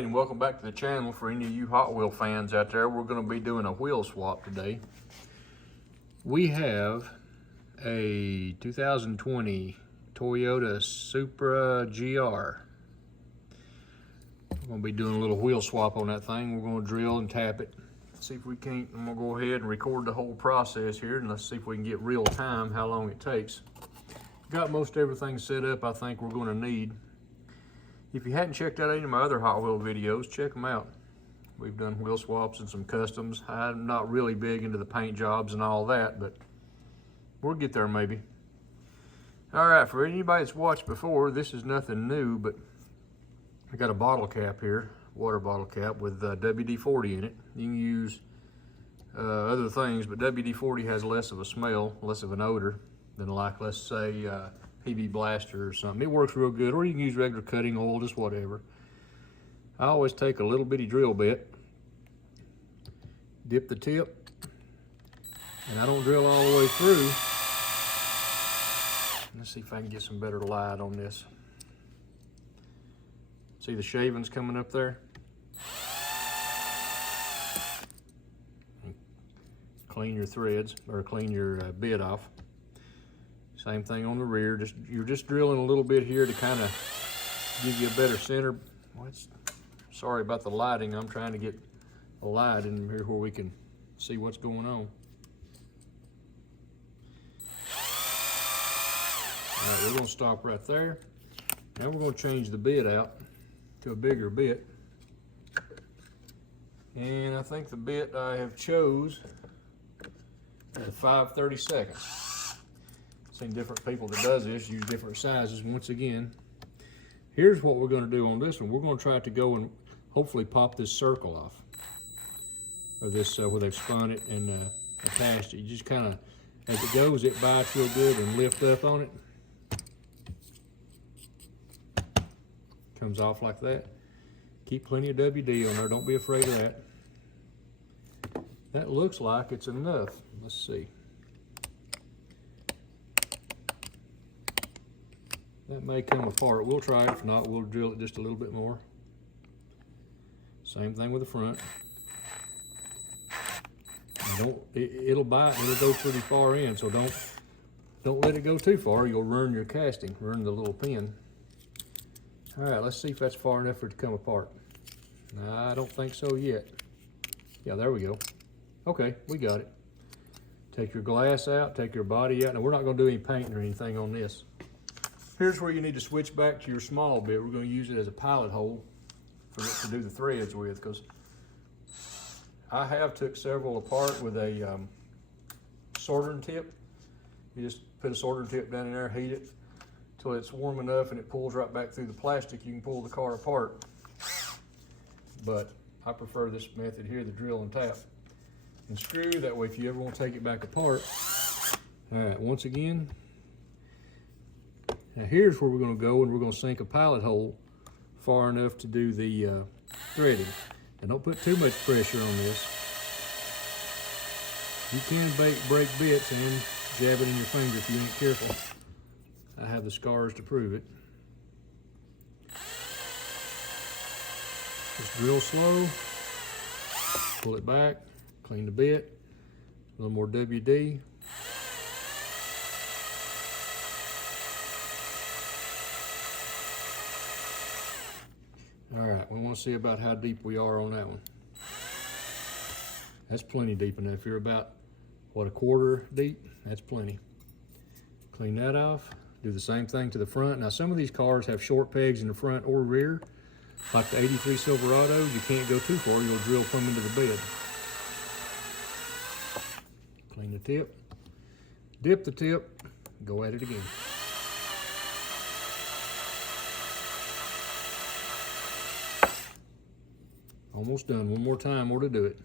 everybody, and welcome back to the channel. For any of you Hot Wheel fans out there, we're going to be doing a wheel swap today. We have a 2020 Toyota Supra GR. We're going to be doing a little wheel swap on that thing. We're going to drill and tap it. See if we can't. I'm going to go ahead and record the whole process here, and let's see if we can get real time how long it takes. Got most everything set up I think we're going to need. If you hadn't checked out any of my other Hot Wheel videos, check them out. We've done wheel swaps and some customs. I'm not really big into the paint jobs and all that, but we'll get there maybe. All right, for anybody that's watched before, this is nothing new, but I got a bottle cap here, water bottle cap with WD-40 in it. You can use other things, but WD-40 has less of a smell, less of an odor than, like, let's say PB Blaster or something. It works real good, or you can use regular cutting oil, just whatever. I always take a little bitty drill bit, dip the tip, and I don't drill all the way through. Let's see if I can get some better light on this. See the shavings coming up there? Clean your threads, or clean your bit off. Same thing on the rear. You're just drilling a little bit here to kind of give you a better center. Sorry about the lighting. I'm trying to get a light in here where we can see what's going on. All right, we're going to stop right there. Now we're going to change the bit out to a bigger bit. And I think the bit I have chose is a 5/32. Seen different people that does this use different sizes. Once again, here's what we're going to do on this one. We're going to try to go and hopefully pop this circle off, or this where they've spun it and attached it. You just kind of, as it goes, it bites real good and lift up on it. Comes off like that. Keep plenty of WD on there. Don't be afraid of that. That looks like it's enough. Let's see. That may come apart. We'll try it. If not, we'll drill it just a little bit more. Same thing with the front. It'll bite and it'll go pretty far in, so don't let it go too far. You'll ruin your casting, ruin the little pin. All right, let's see if that's far enough for it to come apart. No, I don't think so yet. Yeah, there we go. Okay, we got it. Take your glass out, take your body out. Now, we're not going to do any painting or anything on this. Here's where you need to switch back to your small bit. We're going to use it as a pilot hole to do the threads with, because I have took several apart with a soldering tip. You just put a soldering tip down in there, heat it till it's warm enough and it pulls right back through the plastic. You can pull the car apart. But I prefer this method here, the drill and tap and screw. That way, if you ever want to take it back apart. All right, once again, now here's where we're going to go, and we're going to sink a pilot hole far enough to do the threading. And don't put too much pressure on this. You can break bits and jab it in your finger if you ain't careful. I have the scars to prove it. Just drill slow, pull it back, clean the bit, a little more WD. All right, we want to see about how deep we are on that one. That's plenty deep enough. You're about, what, a quarter deep? That's plenty. Clean that off. Do the same thing to the front. Now, some of these cars have short pegs in the front or rear. Like the 83 Silverado, you can't go too far. You'll drill plumb into the bed. Clean the tip. Dip the tip. Go at it again. Almost done. One more time, more to do it.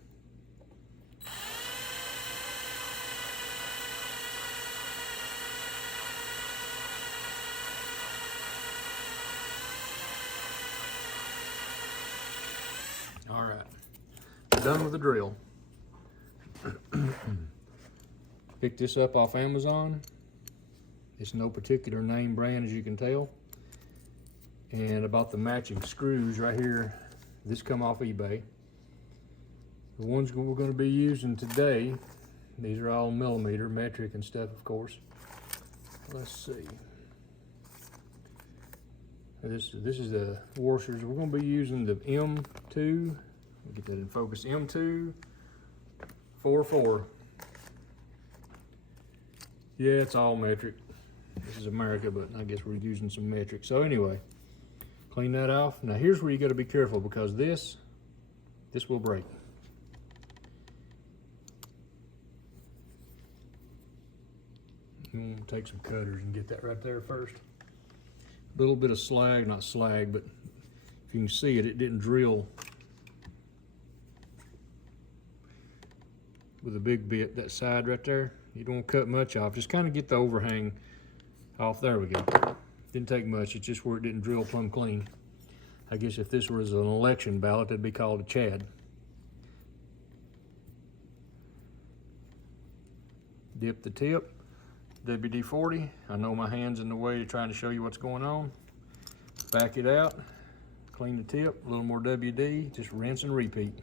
All right, done with the drill. Picked this up off Amazon. It's no particular name brand, as you can tell. And I bought the matching screws right here This come off eBay. The ones we're going to be using today, these are all millimeter, metric and stuff, of course. Let's see. This is the washers. We're going to be using the M2. Get that in focus. M2 44. Yeah, it's all metric. This is America, but I guess we're using some metric. So anyway, clean that off. Now here's where you got to be careful, because this will break. I'm gonna take some cutters and get that right there first. A little bit of slag, not slag, but if you can see it, it didn't drill with a big bit, that side right there. You don't want to cut much off, just kind of get the overhang off. There we go. Didn't take much, it's just where it didn't drill plumb clean. I guess if this was an election ballot, that'd be called a Chad. Dip the tip. WD-40. I know my hand's in the way of trying to show you what's going on. Back it out, clean the tip, a little more WD, just rinse and repeat.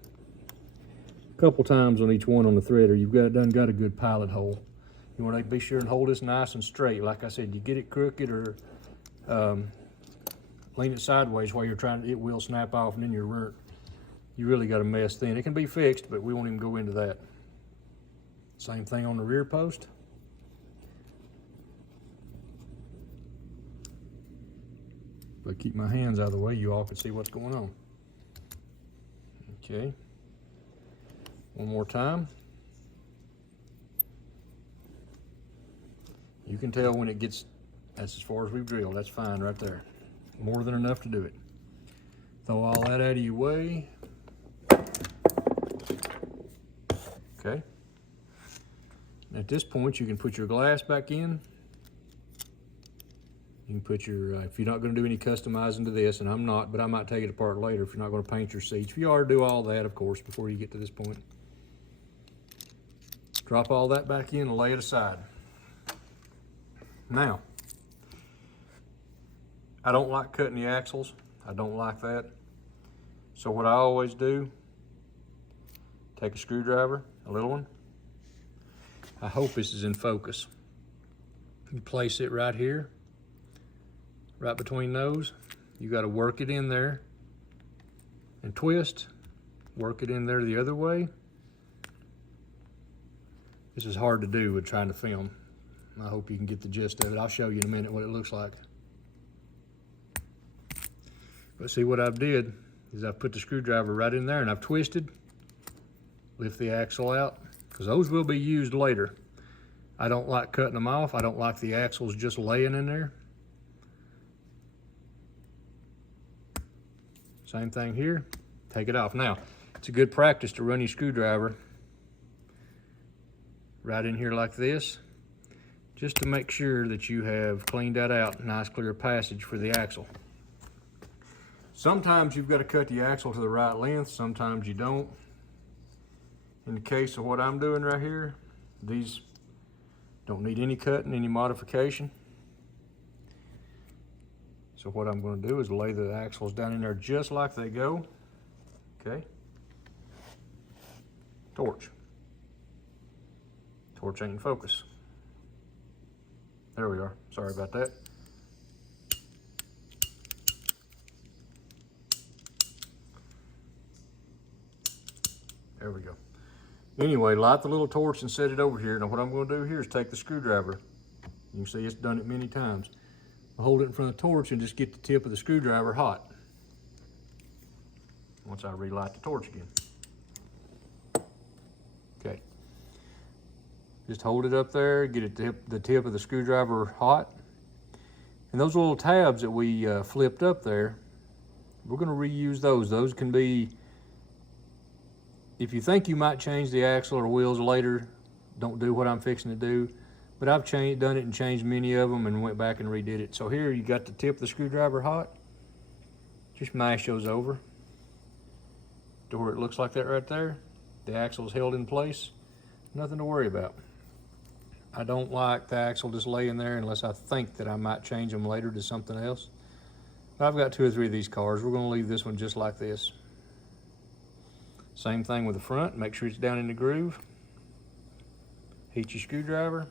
A couple times on each one on the threader. You've got a good pilot hole. You want to be sure and hold this nice and straight. Like I said, you get it crooked or lean it sideways while you're trying, it will snap off and then you're burnt. You really got a mess then. It can be fixed, but we won't even go into that. Same thing on the rear post. But keep my hands out of the way, you all can see what's going on. Okay. One more time. You can tell when it gets, that's as far as we've drilled, that's fine right there. More than enough to do it. Throw all that out of your way. Okay. At this point, you can put your glass back in. You can put your, if you're not going to do any customizing to this, and I'm not, but I might take it apart later if you're not going to paint your seats. If you are, do all that, of course, before you get to this point. Drop all that back in and lay it aside. Now, I don't like cutting the axles. I don't like that. So what I always do, take a screwdriver, a little one. I hope this is in focus. You place it right here. Right between those, you got to work it in there and twist, work it in there the other way. This is hard to do with trying to film. I hope you can get the gist of it. I'll show you in a minute what it looks like. But see, what I've did is I've put the screwdriver right in there and I've twisted, lift the axle out, because those will be used later. I don't like cutting them off. I don't like the axles just laying in there. Same thing here, take it off. Now, it's a good practice to run your screwdriver right in here like this, just to make sure that you have cleaned that out, nice clear passage for the axle. Sometimes you've got to cut the axle to the right length, sometimes you don't. In the case of what I'm doing right here, these don't need any cutting, any modification. So what I'm going to do is lay the axles down in there just like they go. Okay. Torch. Torch ain't in focus. There we are. Sorry about that. There we go. Anyway, light the little torch and set it over here. Now what I'm going to do here is take the screwdriver. You can see it's done it many times. I'll hold it in front of the torch and just get the tip of the screwdriver hot. Once I relight the torch again. Okay. Just hold it up there, get it the tip of the screwdriver hot. And those little tabs that we flipped up there, we're going to reuse those. Those can be, if you think you might change the axle or wheels later, don't do what I'm fixing to do. But I've done it and changed many of them and went back and redid it. So here you got the tip of the screwdriver hot. Just mash those over to where it looks like that right there. The axle's held in place. Nothing to worry about. I don't like the axle just laying there unless I think that I might change them later to something else. But I've got 2 or 3 of these cars. We're going to leave this one just like this. Same thing with the front. Make sure it's down in the groove. Heat your screwdriver.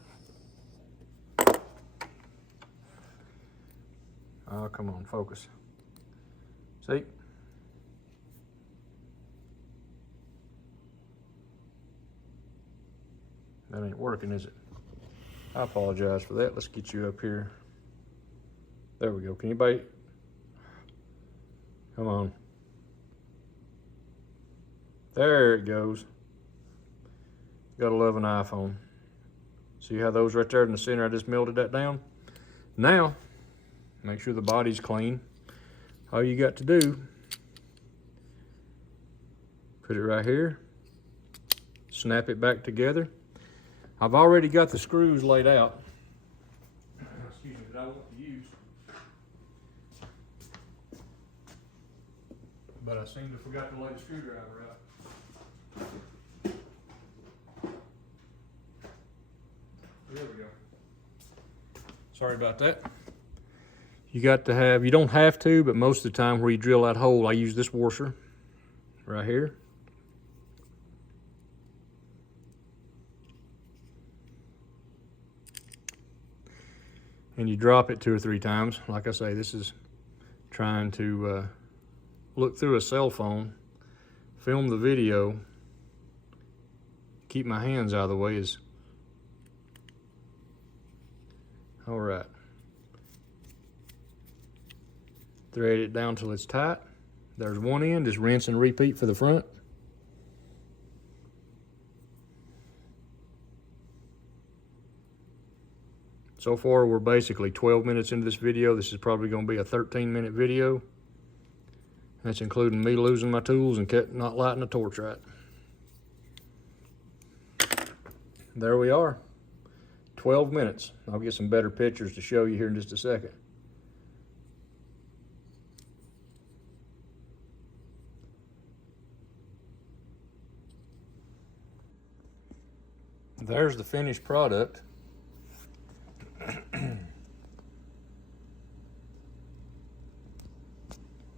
Oh, come on, focus. See? That ain't working, is it? I apologize for that. Let's get you up here. There we go. Can anybody? Come on. There it goes. Gotta love an iPhone. See how those right there in the center, I just melted that down? Now, make sure the body's clean. All you got to do, put it right here, snap it back together. I've already got the screws laid out. Excuse me, that I want to use. But I seem to forgot to lay the screwdriver out. There we go. Sorry about that. You got to have, you don't have to, but most of the time where you drill that hole, I use this washer right here. And you drop it 2 or 3 times. Like I say, this is trying to look through a cell phone, film the video, keep my hands out of the way is all right. Thread it down till it's tight. There's one end, just rinse and repeat for the front. So far, we're basically 12 minutes into this video. This is probably going to be a 13-minute video. That's including me losing my tools and not lighting the torch right. There we are. 12 minutes. I'll get some better pictures to show you here in just a second. There's the finished product.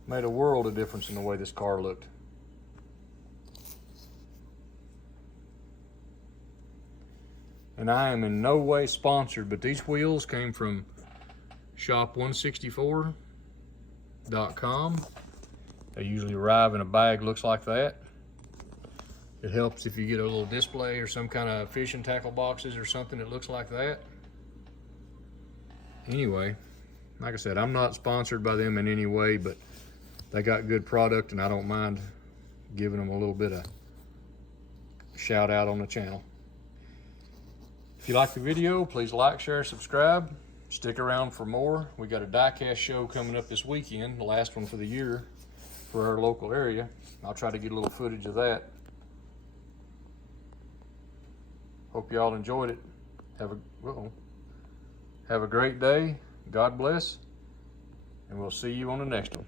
Made a world of difference in the way this car looked. And I am in no way sponsored, but these wheels came from shop164.com. They usually arrive in a bag looks like that. It helps if you get a little display or some kind of fishing tackle boxes or something that looks like that. Anyway, like I said, I'm not sponsored by them in any way, but they got good product and I don't mind giving them a little bit of shout out on the channel. If you like the video, please like, share, subscribe. Stick around for more. We got a die-cast show coming up this weekend, the last one for the year for our local area. I'll try to get a little footage of that. Hope y'all enjoyed it. Have a great day. God bless. And we'll see you on the next one.